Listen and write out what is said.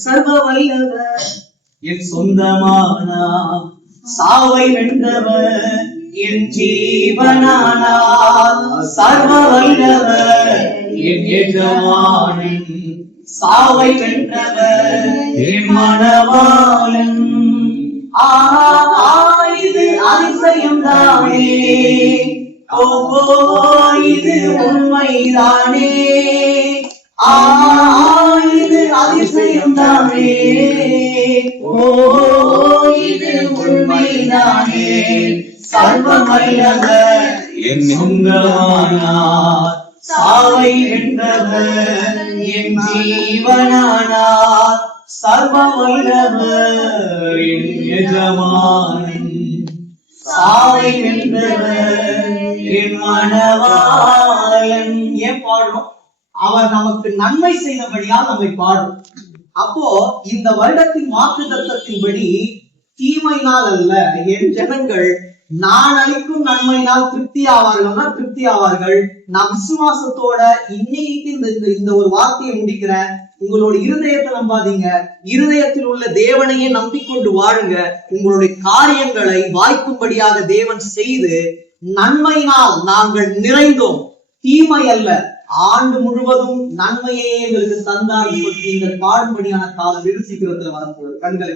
சர்வ வல்லவர் என் சொந்தமானா, சாவை வென்றவர் என் ஜீவனானா, சர்வ வல்லவர் என் எஜமானன், சாவை வென்றவர் என் மணவாளன். இது அதிசயம் தானே, இது உண்மைதானே, இது அதிசயம் தானே, இது உண்மைதானே. சர்வ வல்லவர் என் சொந்தமானார், சாவை வென்றவர் என் ஜீவனானார், சர்வ வல்லவர் என் எஜமானன், சாவை வென்றவர் என் மணவாளன். ஏன் பாடுறோம்? அவர் நமக்கு நன்மை செய்தபடியால் நம்மை பாடும். அப்போ இந்த வருடத்தின் வாக்குத்தத்தத்தின்படி தீமையினால் அல்ல, என் ஜனங்கள் நான் அளிக்கும் நன்மையினால் திருப்தி ஆவார்கள். நான் விசுவாசத்தோட இன்னைக்கு இந்த ஒரு வார்த்தையை முடிக்கிறேன். உங்களோட இருதயத்தை நம்பாதீங்க, இருதயத்தில் உள்ள தேவனையே நம்பிக்கொண்டு வாழுங்க. உங்களுடைய காரியங்களை வாய்க்கும்படியாக தேவன் செய்து நன்மையினால் நாங்கள் நிறைந்தோம், தீமை அல்ல. ஆண்டு முழுவதும் நன்மையே எங்களுக்கு தந்தார். நீங்கள் பாடும்படியான காலம் வெகு சீக்கிரத்தில் வரப்போகுது. கண்களை